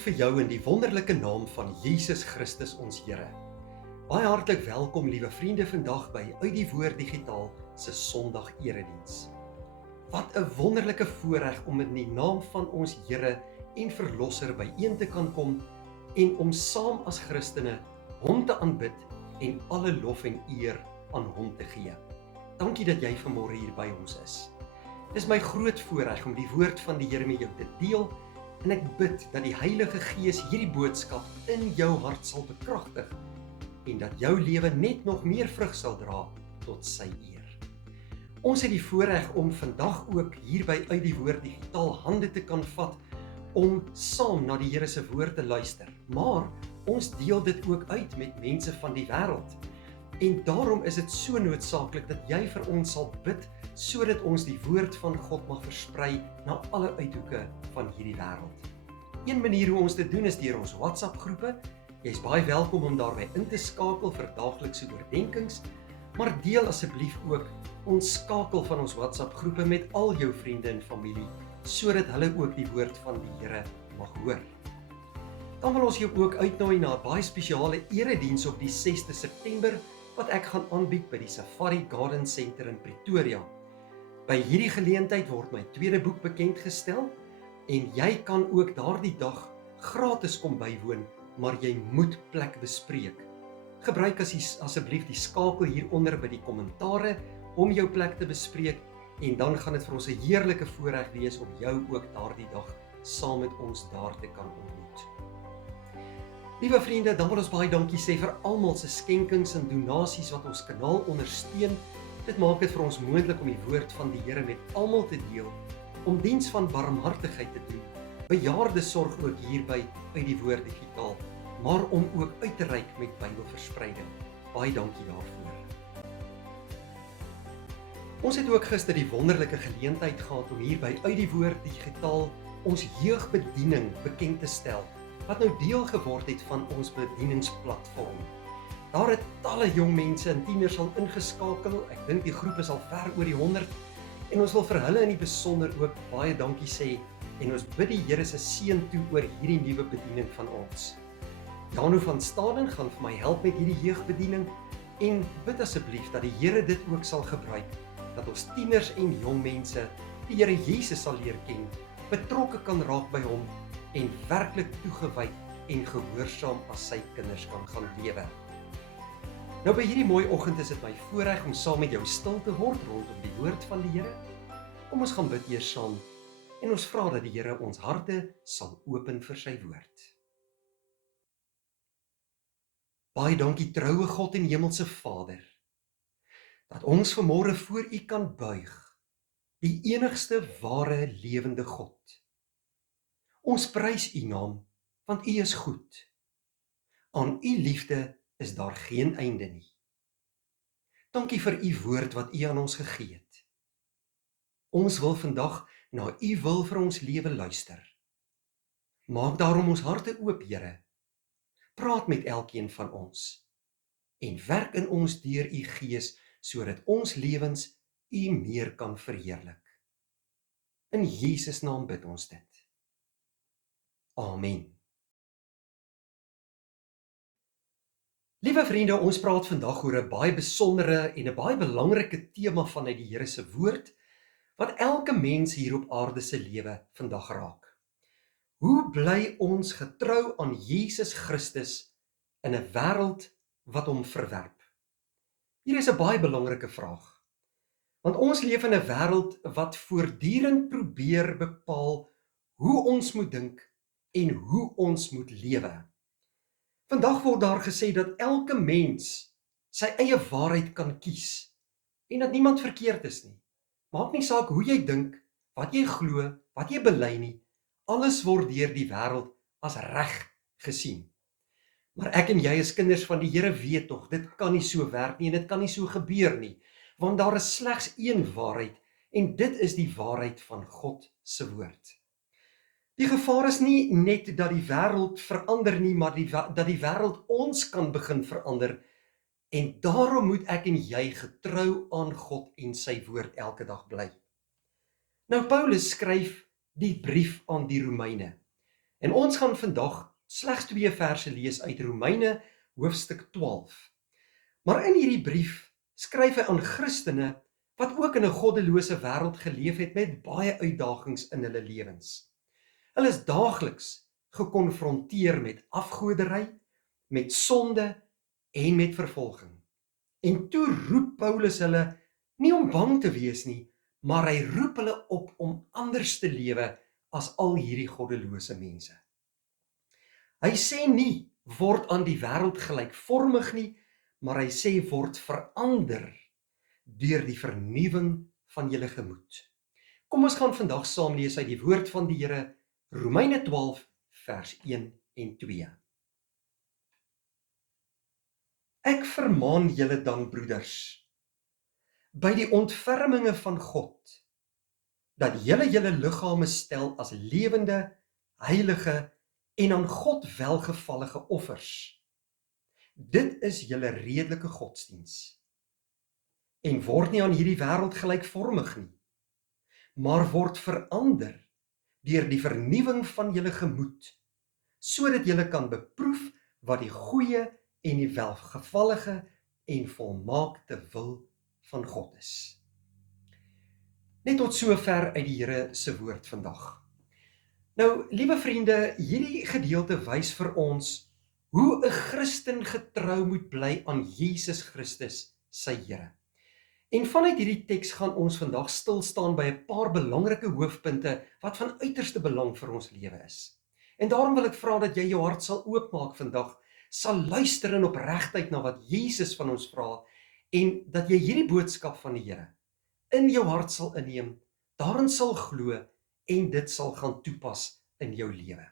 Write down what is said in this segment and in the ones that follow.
groet vir jou in die wonderlike naam van Jesus Christus ons Here. Baie hartlik welkom liewe vriende vandag by Uit die Woord Digitaal se Sondag Erediens. Wat 'n wonderlike voorreg om in die naam van ons Here en Verlosser byeen te kan kom en om saam as Christene hom te aanbid en alle lof en eer aan hom te gee. Dankie dat jy vanmôre hier by ons is. Dis my groot voorreg om die woord van die Here met jou te deel en ek bid dat die Heilige Gees hierdie boodskap in jou hart sal bekragtig en dat jou lewe net nog meer vrug sal dra tot sy eer. Ons het die voorreg om vandag ook hier by Uit die Woord Digitaal hande te kan vat om saam na die Here se woord te luister. Maar ons deel dit ook uit met mense van die wêreld. En daarom is dit so noodsaaklik dat jy vir ons sal bid sodat ons die woord van God mag versprei na alle uithoeke van hierdie wêreld. Een manier hoe ons dit doen is deur ons WhatsApp groepe. Jy is baie welkom om daarby in te skakel vir daaglikse oordeenkings, maar deel asseblief ook ons skakel van ons WhatsApp groepe met al jou vriende en familie, sodat hulle ook die woord van die Here mag hoor. Dan wil ons jou ook uitnooi na 'n baie spesiale erediens op die 6de September wat ek gaan aanbied by die Safari Garden Center in Pretoria. By hierdie geleentheid word my tweede boek bekendgestel en jy kan ook daardie dag gratis kom bywoon, maar jy moet plek bespreek. Gebruik asseblief die skakel hieronder by die kommentare om jou plek te bespreek en dan gaan dit vir ons 'n heerlike voorreg wees om jou ook daardie dag saam met ons daar te kan ontmoet. Liewe vriende, dan wil ons baie dankie sê vir almal se skenkings en donasies wat ons kanaal ondersteun. Dit maak dit vir ons moontlik om die woord van die Here met almal te deel, om diens van barmhartigheid te doen, bejaarde sorg ook hierby Uit die Woord Digitaal, maar om ook uit te reik met Bybelverspreiding. Baie dankie daarvoor. Ons het ook gister die wonderlike geleentheid gehad om hier by Uit die Woord Digitaal ons jeugbediening bekend te stel, wat nou deel geword het van ons bedieningsplatform. Daar het talle jong mense en tieners al ingeskakel. Ek dink die groep is al ver oor die 100 en ons wil vir hulle in die besonder ook baie dankie sê en ons bid die Here se seën toe oor hierdie nuwe bediening van ons. Janu van Staden gaan vir my help met hierdie jeugbediening en bid asseblief dat die Here dit ook sal gebruik, dat ons tieners en jong mense die Here Jesus sal leer ken, betrokke kan raak by hom en werklik toegewyd en gehoorsaam as sy kinders kan gaan lewe. Nou by hierdie mooi oggend is dit my voorreg om saam met jou stil te word rondom die woord van die Here. Kom ons gaan bid eers saam en ons vra dat die Here ons harte sal open vir sy woord. Baie dankie troue God en hemelse Vader, dat ons vanmôre voor U kan buig, die enigste ware lewende God. Ons prys U naam, want U is goed. Aan U liefde is daar geen einde nie. Dankie vir U woord wat U aan ons gegee het. Ons wil vandag na U wil vir ons lewe luister. Maak daarom ons harte oop, Here. Praat met elkeen van ons en werk in ons deur U Gees sodat ons lewens U meer kan verheerlik. In Jesus naam bid ons dit. Amen. Liewe vriende, ons praat vandag oor 'n baie besondere en 'n baie belangrike tema vanuit die Here se woord wat elke mens hier op aarde se lewe vandag raak. Hoe bly ons getrou aan Jesus Christus in 'n wêreld wat hom verwerp? Hier is 'n baie belangrike vraag. Want ons leef in 'n wêreld wat voortdurend probeer bepaal hoe ons moet dink en hoe ons moet lewe. Vandag word daar gesê dat elke mens sy eie waarheid kan kies en dat niemand verkeerd is nie. Maak nie saak hoe jy dink, wat jy glo, wat jy bely nie, alles word deur die wêreld as reg gesien. Maar ek en jy as kinders van die Here weet tog, dit kan nie so werk nie en dit kan nie so gebeur nie, want daar is slegs een waarheid en dit is die waarheid van God se woord. Die gevaar is nie net dat die wêreld verander nie, maar dat die wêreld ons kan begin verander en daarom moet ek en jy getrou aan God en sy woord elke dag bly. Nou Paulus skryf die brief aan die Romeine En ons gaan vandag slegs 2 verse lees uit Romeine hoofstuk 12. Maar in hierdie brief skryf hy aan Christene wat ook in 'n goddelose wêreld geleef het met baie uitdagings in hulle lewens. Hulle is daagliks gekonfronteer met afgoderry, met sonde en met vervolging. En toe roep Paulus hulle nie om bang te wees nie, maar hy roep hulle op om anders te lewe as al hierdie goddelose mense. Hy sê nie, word aan die wêreld gelykvormig nie, maar hy sê word verander deur die vernuwing van julle gemoed. Kom ons gaan vandag saam lees uit die woord van die Here, Romeine 12 vers 1 en 2. Ek vermaan julle dan, broeders, by die ontferminge van God, dat julle julle liggame stel as lewende, heilige en aan God welgevallige offers. Dit is julle redelike godsdiens. En word nie aan hierdie wêreld gelykvormig nie, maar word verander deur die vernuwing van julle gemoed, sodat julle kan beproef wat die goeie en die welgevallige en volmaakte wil van God is. Net tot sover uit die Here se woord vandag. Nou, liewe vriende, hierdie gedeelte wys vir ons hoe 'n Christen getrou moet bly aan Jesus Christus, sy Here. En vanuit hierdie teks gaan ons vandag stil staan by 'n paar belangrike hoofpunte wat van uiterste belang vir ons lewe is. En daarom wil ek vra dat jy jou hart sal oopmaak vandag, sal luister in opregtheid na wat Jesus van ons vra en dat jy hierdie boodskap van die Here in jou hart sal inneem, daarin sal glo en dit sal gaan toepas in jou lewe.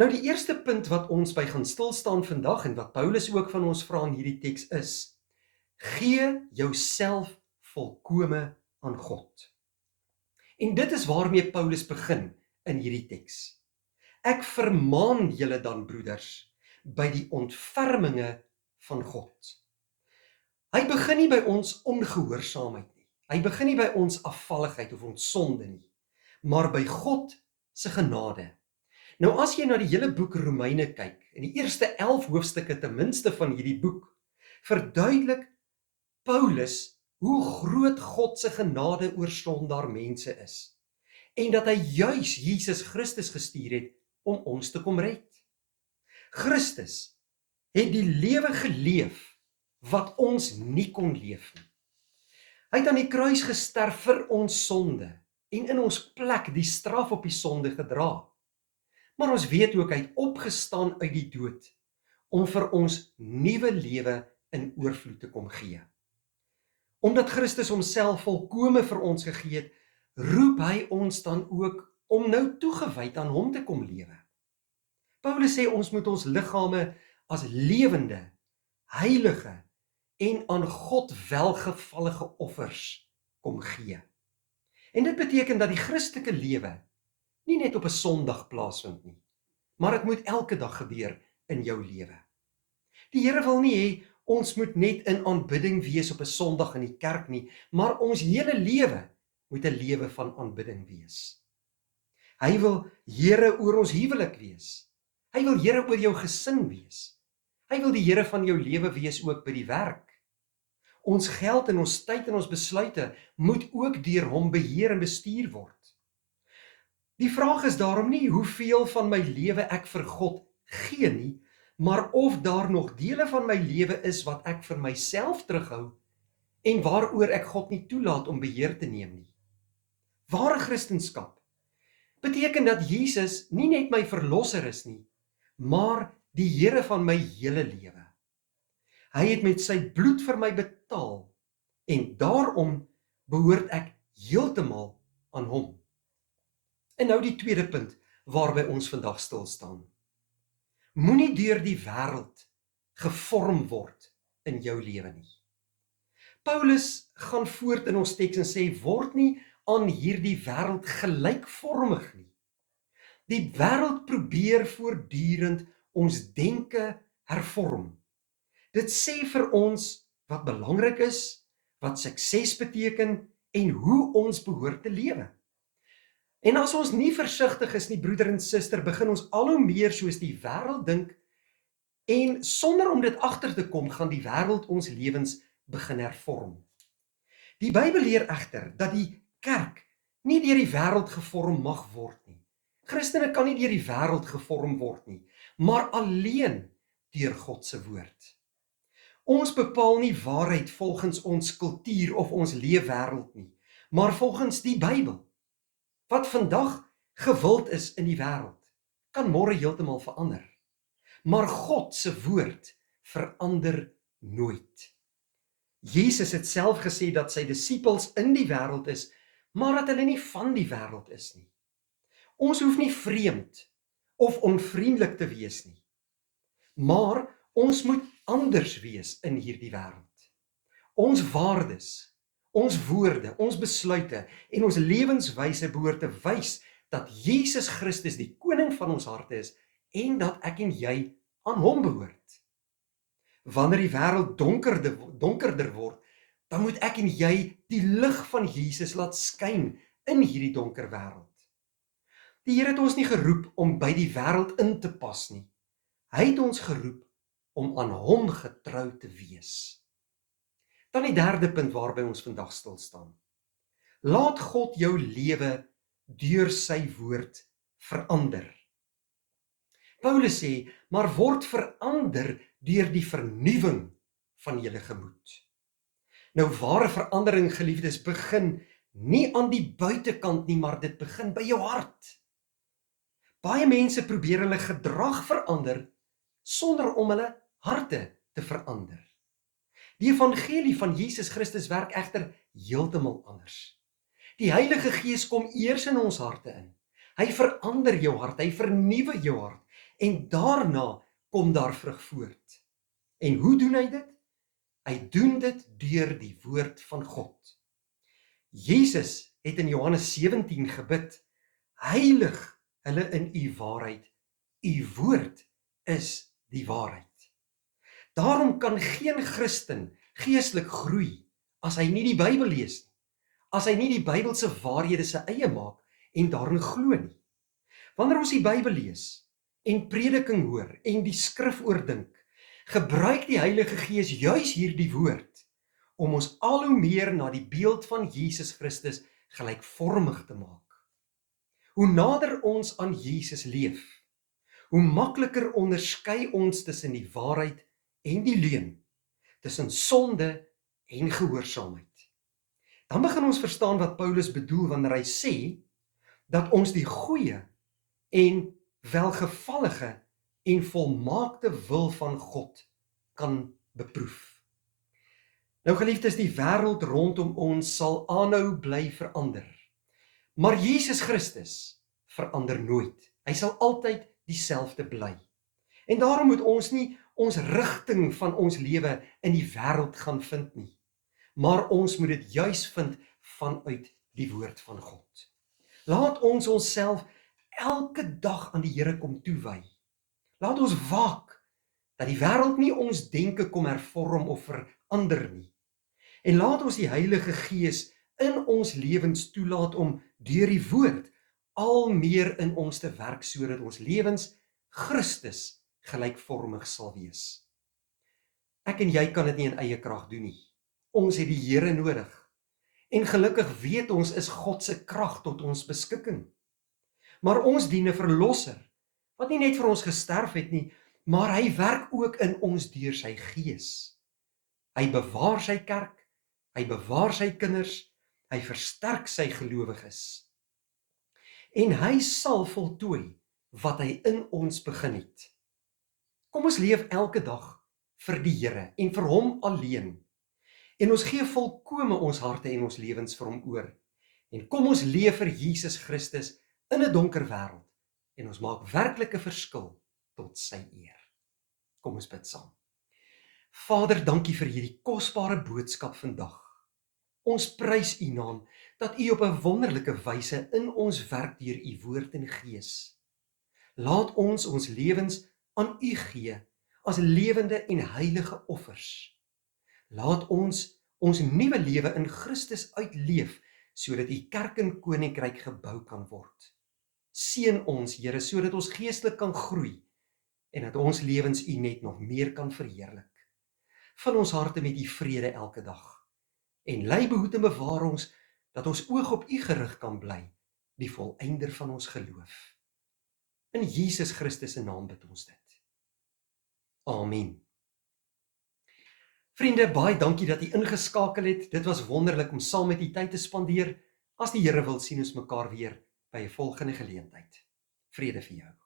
Nou die eerste punt wat ons by gaan stil staan vandag en wat Paulus ook van ons vra in hierdie teks is: gee jouself volkome aan God. En dit is waarmee Paulus begin in hierdie teks. Ek vermaan julle dan, broeders, by die ontferminge van God. Hy begin nie by ons ongehoorsaamheid nie. Hy begin nie by ons afvalligheid of ons sonde nie, maar by God se genade. Nou as jy na die hele boek Romeine kyk, in die eerste 11 hoofstukke ten minste van hierdie boek, verduidelik Paulus hoe groot God se genade oor sondaar mense is, en dat hy juis Jesus Christus gestuur het om ons te kom red. Christus het die lewe geleef wat ons nie kon leef nie. Hy het aan die kruis gesterf vir ons sonde en in ons plek die straf op die sonde gedra. Maar ons weet ook hy het opgestaan uit die dood om vir ons nuwe lewe in oorvloed te kom gee. Omdat Christus homself volkome vir ons gegee het, roep hy ons dan ook om nou toegewyd aan hom te kom lewe. Paulus sê ons moet ons liggame as lewende, heilige en aan God welgevallige offers kom gee. En dit beteken dat die Christelike lewe nie net op 'n Sondag plaasvind nie, maar dit moet elke dag gebeur in jou lewe. Die Here wil nie hê ons moet net in aanbidding wees op 'n Sondag in die kerk nie, maar ons hele lewe moet 'n lewe van aanbidding wees. Hy wil Here oor ons huwelik wees. Hy wil Here oor jou gesin wees. Hy wil die Here van jou lewe wees ook by die werk. Ons geld en ons tyd en ons besluite moet ook deur hom beheer en bestuur word. Die vraag is daarom nie hoeveel van my lewe ek vir God gee nie, maar of daar nog dele van my lewe is wat ek vir myself terughou en waaroor ek God nie toelaat om beheer te neem nie. Ware Christendom beteken dat Jesus nie net my verlosser is nie, maar die Here van my hele lewe. Hy het met sy bloed vir my betaal en daarom behoort ek heeltemal aan hom. En nou die tweede punt waarby ons vandag stil staan. Moenie deur die wêreld gevorm word in jou lewe nie. Paulus gaan voort in ons teks en sê, word nie aan hierdie wêreld gelykvormig nie. Die wêreld probeer voortdurend ons denke hervorm. Dit sê vir ons wat belangrik is, wat sukses beteken en hoe ons behoort te lewe. En as ons nie versigtig is nie, broeder en suster, begin ons al hoe meer soos die wêreld dink, en sonder om dit agter te kom, gaan die wêreld ons lewens begin hervorm. Die Bybel leer egter dat die kerk nie deur die wêreld gevorm mag word nie. Christene kan nie deur die wêreld gevorm word nie, maar alleen deur God se woord. Ons bepaal nie waarheid volgens ons kultuur of ons leefwêreld nie, maar volgens die Bybel. Wat vandag gewild is in die wêreld, kan môre heeltemal verander. Maar God se woord verander nooit. Jesus het self gesê dat sy disippels in die wêreld is, maar dat hulle nie van die wêreld is nie. Ons hoef nie vreemd of onvriendelik te wees nie, maar ons moet anders wees in hierdie wêreld. Ons waardes, ons woorde, ons besluite en ons lewenswyse behoort te wys dat Jesus Christus die koning van ons harte is en dat ek en jy aan hom behoort. Wanneer die wêreld donkerder word, dan moet ek en jy die lig van Jesus laat skyn in hierdie donker wêreld. Die Here het ons nie geroep om by die wêreld in te pas nie. Hy het ons geroep om aan hom getrou te wees. Dan die derde punt waarby ons vandag stil staan. Laat God jou lewe deur sy woord verander. Paulus sê, maar word verander deur die vernuwing van julle gemoed. Nou ware verandering, geliefdes, begin nie aan die buitekant nie, maar dit begin by jou hart. Baie mense probeer hulle gedrag verander sonder om hulle harte te verander. Die evangelie van Jesus Christus werk egter heeltemal anders. Die Heilige Gees kom eers in ons harte in. Hy verander jou hart, hy vernuwe jou hart en daarna kom daar vrug voort. En hoe doen hy dit? Hy doen dit deur die woord van God. Jesus het in Johannes 17 gebid, heilig hulle in u waarheid, u woord is die waarheid. Daarom kan geen Christen geestelik groei as hy nie die Bybel lees nie, as hy nie die Bybelse waarhede sy eie maak en daarin glo nie. Wanneer ons die Bybel lees en prediking hoor en die skrif oordink, gebruik die Heilige Gees juis hierdie woord om ons al hoe meer na die beeld van Jesus Christus gelykvormig te maak. Hoe nader ons aan Jesus leef, hoe makliker onderskei ons tussen die waarheid en die leuen, tussen sonde en gehoorsaamheid. Dan begin ons verstaan wat Paulus bedoel wanneer hy sê dat ons die goeie en welgevallige en volmaakte wil van God kan beproef. Nou geliefdes, die wêreld rondom ons sal aanhou bly verander. Maar Jesus Christus verander nooit. Hy sal altyd dieselfde bly. En daarom moet ons nie ons rigting van ons lewe in die wêreld gaan vind nie. Maar ons moet dit juis vind vanuit die woord van God. Laat ons onsself elke dag aan die Here kom toewy. Laat ons waak dat die wêreld nie ons denke kom hervorm of verander nie. En laat ons die Heilige Gees in ons lewens toelaat om deur die woord al meer in ons te werk sodat ons lewens Christus gelykvormig sal wees. Ek en jy kan dit nie in eie krag doen nie. Ons het die Here nodig. En gelukkig weet ons is God se krag tot ons beskikking. Maar ons dien 'n verlosser wat nie net vir ons gesterf het nie, maar hy werk ook in ons deur sy Gees. Hy bewaar sy kerk, hy bewaar sy kinders, hy versterk sy gelowiges. En hy sal voltooi wat hy in ons begin het. Kom ons leef elke dag vir die Here en vir hom alleen. En ons gee volkome ons harte en ons lewens vir hom oor. En kom ons leef vir Jesus Christus in 'n donker wêreld en ons maak werklike verskil tot sy eer. Kom ons bid saam. Vader, dankie vir hierdie kosbare boodskap vandag. Ons prys u naam dat u op 'n wonderlike wyse in ons werk deur u woord en gees. Laat ons lewens aan u gee as lewende en heilige offers. Laat ons nuwe lewe in Christus uitleef sodat U kerk en koninkryk gebou kan word. Seën ons, Here, sodat ons geestelik kan groei en dat ons lewens U net nog meer kan verheerlik. Vul ons harte met U vrede elke dag en lei, behoed en bewaar ons dat ons oog op U gerig kan bly, die volëinder van ons geloof. In Jesus Christus se naam bid ons dit. Amen. Vriende, baie dankie dat U ingeskakel het. Dit was wonderlik om saam met U tyd te spandeer. As die Here wil, sien ons mekaar weer by 'n volgende geleentheid. Vrede vir jou.